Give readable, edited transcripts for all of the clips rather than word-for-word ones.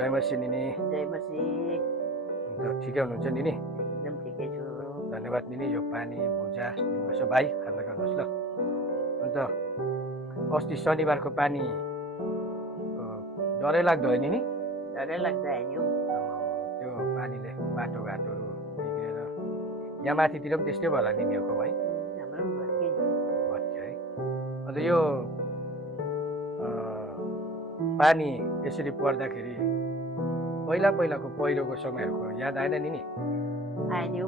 जयमसी निनी। जयमसी। अन्त ठिकै हुनुहुन्छ निनी? एकदम ठिकै छु। धन्यवाद निनी, यो पानी भुजा दिनुभएछ। भाइ खाना गर्नुहोस् ल। अन्त अस्ति शनिबारको पानी डरै लाग्दो हो निनी? डरै लाग्दो आयो। त्यो पानीले बाटोघाटोहरू बिग्रेर यहाँ माथितिर पनि त्यस्तै भयो होला निनीहरूको है? हाम्रो पनि भत्कियो है। अन्त यो पानी यसरी पर्दाखेरि पहिलाको पहिरोको समयहरूको याद आएन निनी? आयो।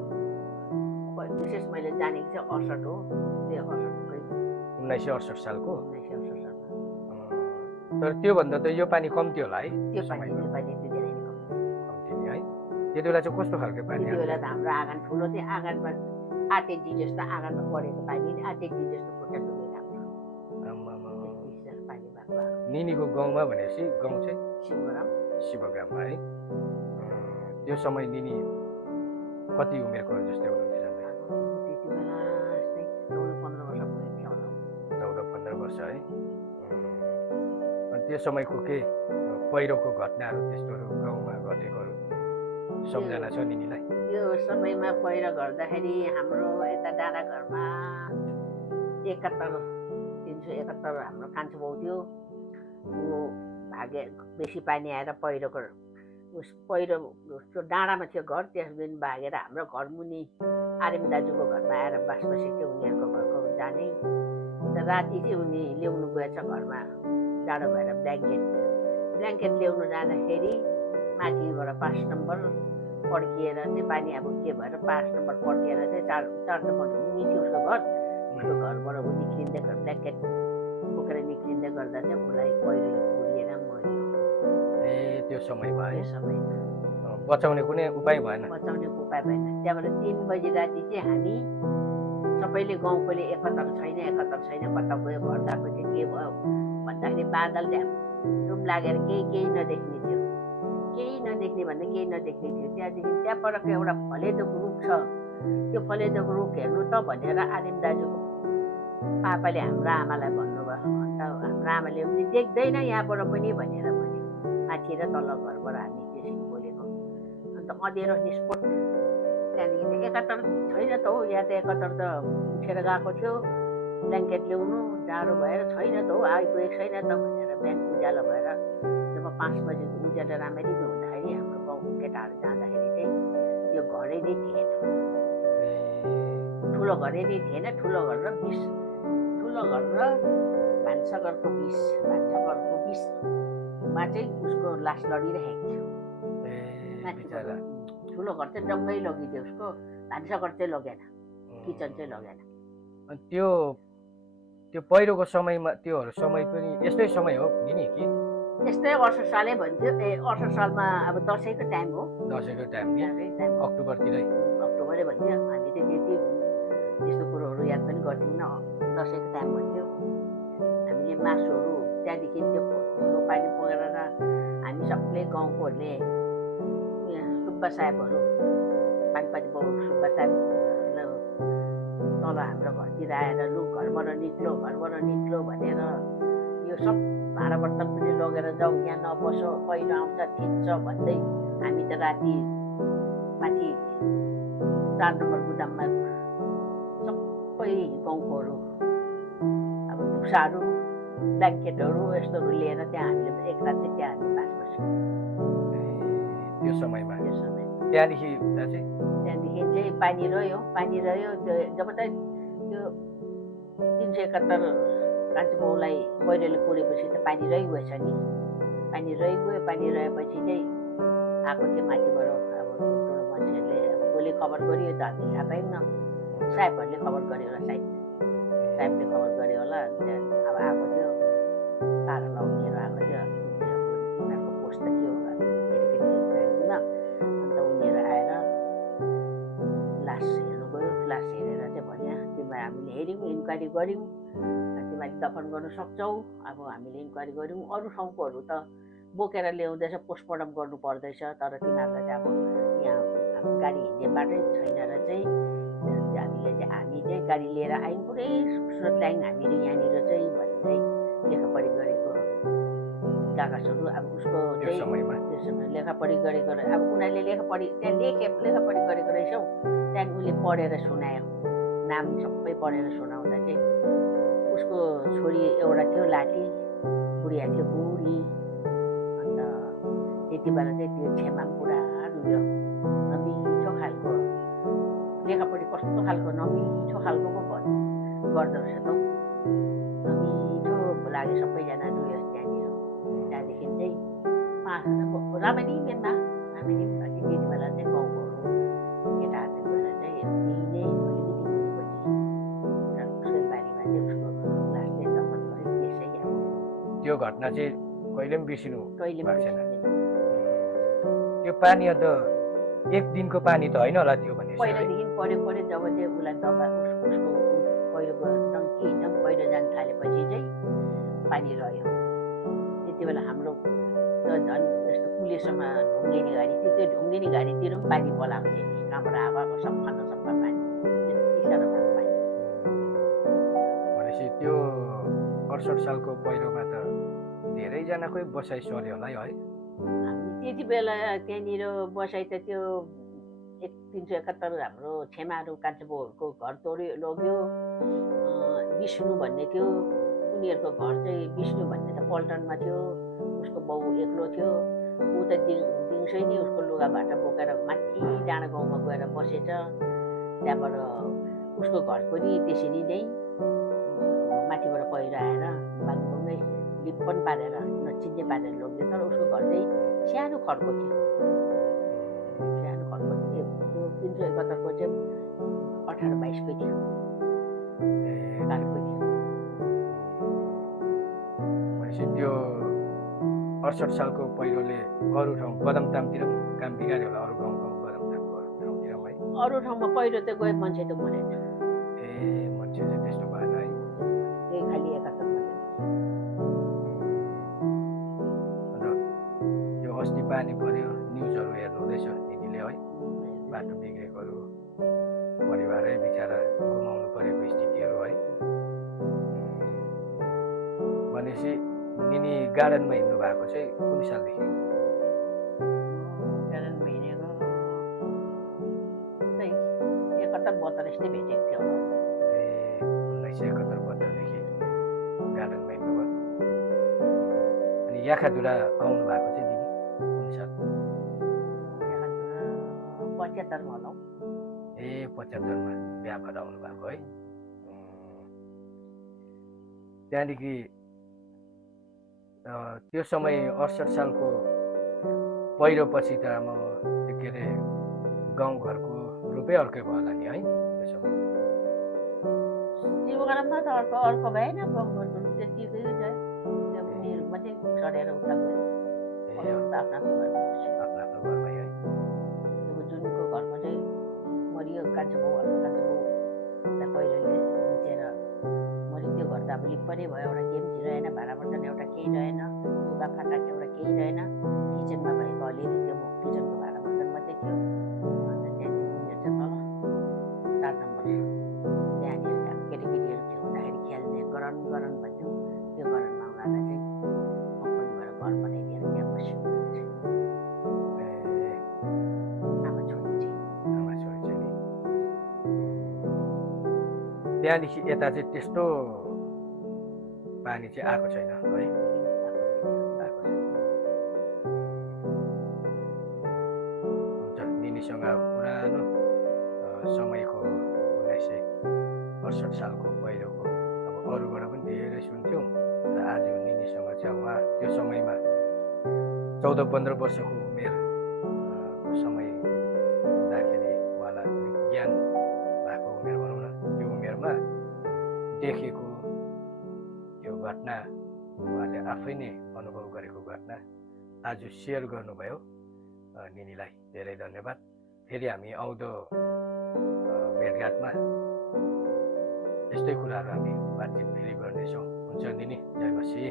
विशेष मैले जानेको चाहिँ 68 हो। त्यो 1968 सालको। 1968 सालमा। तर त्योभन्दा त यो पानी कम्ती होला है? त्यो पानी चाहिँ धेरै नै कम्ती है। त्यति बेला चाहिँ कस्तो खालको पानी? त्यति बेला त हाम्रो आँगन ठुलो थियो। आँगनमा 8 इन्ची जस्तो आँगनमा परेको पानी 8 इन्ची जस्तो खुट्टा डुबेर हाम्रो पानी भएको। निनीको गाउँमा भनेपछि गाउँ चाहिँ शिवग्राम है। त्यो समय निनी कति उमेरको जस्तै हुनुहुन्थ्यो? त्यति बेला यस्तै 14-15 वर्ष पुगेको थियो होला। 14-15 वर्ष है। अनि त्यो समयको के पहिरोको घटनाहरू त्यस्तोहरू गाउँमा घटेकोहरू सम्झना छ निनीलाई? त्यो समयमा पहिरो गर्दाखेरि हाम्रो यता डाँडाघरमा 371 हाम्रो कान्छो बाउ थियो। ऊ भागे बेसी पानी आएर पहिरो त्यो डाँडामा थियो घर। त्यस दिन भागेर हाम्रो घर मुनि आर्यम दाजुको घरमा आएर बास बसेको थियो। उनीहरूको घरको जाने राति चाहिँ उनी ल्याउनु गएछ घरमा जाडो भएर ब्ल्याङ्केट ल्याउनु जाँदाखेरि माथिबाट 5 नम्बर पड्किएर चाहिँ पानी अब के भएर 5 नम्बर पड्किएर चाहिँ 4 नम्बर मुनि थियो उसको घर। उसको घरबाट ऊ निक्लिँदै ब्ल्याङ्केट बोकेर निक्लिँदै गर्दा चाहिँ उसलाई पहिरोले पुरिएर मर्यो। त्यो समयमा बचाउने कुनै उपाय भएन? बचाउने उपाय भएन। त्यहाँबाट 3 बजी राति चाहिँ हामी सबैले गाउँकोले एकहत्तर छैन कता गयो घर गएको थियो के भयो भन्दाखेरि बादल ढ्याम लागेर केही नदेख्ने थियो। केही नदेख्ने थियो। त्यहाँदेखि त्यहाँ परको एउटा फलेदोको रुख छ। त्यो फलेदोको रुख हेर्नु त भनेर आर्यम दाजुको पापाले हाम्रो आमालाई भन्नुभयो। अन्त हाम्रो आमाले पनि देख्दैन यहाँबाट पनि भनेर भन्यो। माथि र तल घरबाट हामी त्यसरी बोलेको। अन्त अँधेरो निस्पोट। त्यहाँदेखि 71 छैन त हो। यहाँ त 71 त उठेर गएको थियो ब्ल्याङ्केट ल्याउनु। जाडो भएर छैन त हो, आइपुगेको छैन त भनेर बिहान उज्यालो भएर जब 5 बजीको उज्यालो राम्ररी हुँदाखेरि हाम्रो गाउँको केटाहरू जाँदाखेरि चाहिँ यो घरै नै थिएन। ठुलो घरै नै थिएन। ठुलो घर र भान्साघरको बिचमा चाहिँ उसको लास लडिरहेको थियो। ठुलो घर चाहिँ डङ्गै लगिदियो उसको। भान्साघर चाहिँ लगेन, किचन चाहिँ लगेन। अनि त्यो पहिरोको समयमा त्योहरू समय पनि यस्तै समय हो नि कि? यस्तै 68 सालै भन्थ्यो। 68 सालमा अब दसैँको टाइम हो। दसैँको टाइम नि अक्टोबरतिरै भन्थ्यो। हामी चाहिँ त्यति त्यस्तो कुरोहरू याद पनि गर्थ्यौँ न। दसैँको टाइम भन्थ्यो। हामीले मासुहरू त्यहाँदेखि त्यो ठुलो पानी पुगेर हामी सबले गाउँकोहरूले सुब्बा साहेबहरू पानपाती बाउ सुब्बा साहेब तल हाम्रो घरतिर आएर लु घरबाट निक्लो भनेर यो सब भाँडा बर्तन पनि लगेर जाऊ, यहाँ नबसो, पहिरो आउँछ थिच्छ भन्दै हामी त राति माथि 4 नम्बर गुदाममा सबै गाउँकोहरू अब भुसाहरू ब्ल्याङ्केटहरू यस्तोहरू लिएर त्यहाँ हामीले एक रात चाहिँ त्यहाँ हामी बास बस्यौँ त्यो समयमा। त्यहाँदेखि चाहिँ पानी रह्यो। त्यो जब चाहिँ त्यो 371 कान्छो बाउलाई पहिरोले पुरेपछि त पानी रहिगएछ नि। पानी रहेपछि चाहिँ आएको थियो माथिबाट। अब ठुलो मान्छेहरूले अब कसले खबर गर्यो त हामी थाहा पायौँ न। साहेबहरूले खबर गर्यो होला, साहेबले खबर गर्यो होला। अब आएको थियो तारा लगाउनेहरू आएको थियो। उनीहरूको पोस्ट त के हो केटाकेटी न। अन्त उनीहरू आएर लास हेर्नु गयो। लास हेरेर चाहिँ भन्यो तिमीलाई हामीले हेऱ्यौँ, इन्क्वायरी गऱ्यौँ, तिमीले दफन गर्न सक्छौ। अब हामीले इन्क्वायरी गऱ्यौँ। अरू ठाउँकोहरू त बोकेर ल्याउँदैछ, पोस्टमार्टम गर्नु पर्दैछ। तर तिमीहरूलाई चाहिँ अब यहाँ गाडी हिँड्ने बाटै छैन र चाहिँ हामी चाहिँ गाडी लिएर आयौँ। पुरै सुरत ल्यायौँ हामीहरू यहाँनिर चाहिँ भन्ने लेखापढी गरेको कागजहरू अब उसको त्यो चाहिँ समयमा त्यो समय लेखापढी गरेको अब उनीहरूले लेखापढी त्यहाँ लेखापढी गरेको रहेछौँ। त्यहाँदेखि उसले पढेर सुनायो, नाम सबै पढेर सुनाउँदा चाहिँ उसको छोरी एउटा थियो लाठी, बुढिया थियो बुढी। अन्त त्यति बेला चाहिँ त्यो छेमा पुरा रुयो, नमिठो खालको लेखापढी कस्तो खालको नमिठो खालको पो गर्दो रहेछ त, नमिठो लाग्यो, सबैजना रुयो त्यहाँनिर। त्यहाँदेखि चाहिँ रामानी मेनमा रामानी त्यति बेला चाहिँ गाउँको केटाहरूले गएर चाहिँ त्यही नै अलिकति मुनिपट्टि उसको बारीमा चाहिँ उसको लास चाहिँ दफन गऱ्यो। त्यसै अब त्यो घटना चाहिँ कहिले पनि बिर्सिनु कहिले भएको पनि छैन। बिर्सिँदैन। त्यो पानी अन्त एक दिनको पानी त होइन होला त्यो भनेपछि है? पहिलादेखि पढ्यो जब चाहिँ उसलाई दबा उसको पहिरो एकदम पहिरो जान थालेपछि चाहिँ पानी रह्यो। त्यति बेला हाम्रो झन् यस्तो कुलेसम्म ढुङ्गेनी गाडी थियो, त्यो ढुङ्गेनी गाडीतिर पनि पानी पलाउँथ्यो नि, कहाँबाट हावाको सफा नसफा पानी, त्यति साह्रो भएको पानी। भनेपछि त्यो 68 सालको पहिरोमा त धेरैजनाकै बसाइ सर्यो होला है? हामी त्यति बेला त्यहाँनिर बसाइ त त्यो 371 हाम्रो छेमाहरू कान्छोहरूको घर तोड्यो लग्यो। विष्णु भन्ने थियो, उनीहरूको घर चाहिँ विष्णु भन्ने त पल्टनमा थियो, उसको बाउ एक्लो थियो। ऊ त दिउँसै नै उसको लुगाबाट बोकेर माथि डाँडा गाउँमा गएर बसेछ। त्यहाँबाट उसको घर पनि त्यसरी नै माथिबाट पहिरो आएर बाङबुङै लिप्पन पारेर नचिन्ने पारेर लग्यो। तर उसको घर चाहिँ सानो खड्को थियो, सानो खड्को थियो। त्यो 371 को चाहिँ 18-22 थियो, काठको थियो। भनेपछि त्यो 68 सालको पहिरोले अरू ठाउँ बदमतामतिर पनि काम बिगार्यो होला, अरू गाउँ बदमतामको अरू ठाउँतिर है? अरू ठाउँमा पहिरो त गए मान्छे त मरेन। मान्छे चाहिँ त्यस्तो भएन है? त्यही खालि 71 मात्रै अन्त यो अस्ति पानी पर्यो, न्युजहरू हेर्नु हुँदैछ दिदीले है? बाटो बिग्रेकोहरू, परिवारै बिचरा गुमाउनु परेको स्थितिहरू है? भनेपछि निनी गार्डनमा हिँड्नु भएको चाहिँ कुन सालदेखि? गार्डनमा हिँडेको त्यही 71-72 नै भेटेको थियो होला। 1971-72 देखि गार्डनमा हिँड्नुभयो। अनि याखाधुरा आउनु भएको चाहिँ दिदी कुन साल? 75 मा होला। 75 मा बिहा भएर आउनु भएको है? त्यहाँदेखि त्यो समय 68 सालको पहिरोपछि त म के अरे गाउँघरको रूपै अर्कै भयो होला नि है त्यो समय? शिवग्राममा त अर्को भएन, गाउँघरको त्यतिकै गयो। त्यो उनीहरू मात्रै चढेर उता गयो, अरूहरू त आफ्नो आफ्नो घरमा बस्यो। आफ्नो आफ्नो घरमै है? त्यो जुनको घरमा चाहिँ मरियो, कान्छो बाउ त्यहाँ पहिरोले मिचेर मरि, त्यो घर त अब लिप्पनै भयो, एउटा केही पनि रहेन, भाडा बर्तन एउटा केही रहेन, लुगा फाटा एउटा केही रहेन। किचनमा भएको अलिअलि त्यो किचनको भाडा बर्तन मात्रै थियो। अन्त त्यहाँदेखि उनीहरू चाहिँ तल 4 नम्बर त्यहाँनिर केटाकेटीहरू थियो हुँदाखेरि खेल्ने गरन भन्थ्यौँ, त्यो गरनमा उनीहरूलाई चाहिँ कम्पनीबाट घर बनाइदिएर त्यहाँ बस्यो। आमा छोरी चाहिँ त्यहाँदेखि यता चाहिँ त्यस्तो पानी चाहिँ आएको छैन है? हुन्छ, निनीसँग पुरानो समयको 1968 सालको पहिरोको अब अरूबाट पनि धेरै सुन्थ्यौँ र आज निनीसँग चाहिँ उहाँ त्यो समयमा 14-15 वर्षको उमेर को समय हुँदाखेरि उहाँलाई अलिक ज्ञान भएको उमेर भनौँ न, त्यो उमेरमा देखेको त्यो घटना, उहाँले आफै नै अनुभव गरेको घटना आज सेयर गर्नुभयो। निनीलाई धेरै धन्यवाद। फेरि हामी आउँदो भेटघाटमा यस्तै कुराहरू हामी बातचित फेरि गर्नेछौँ। हुन्छ निनी, जय मसी।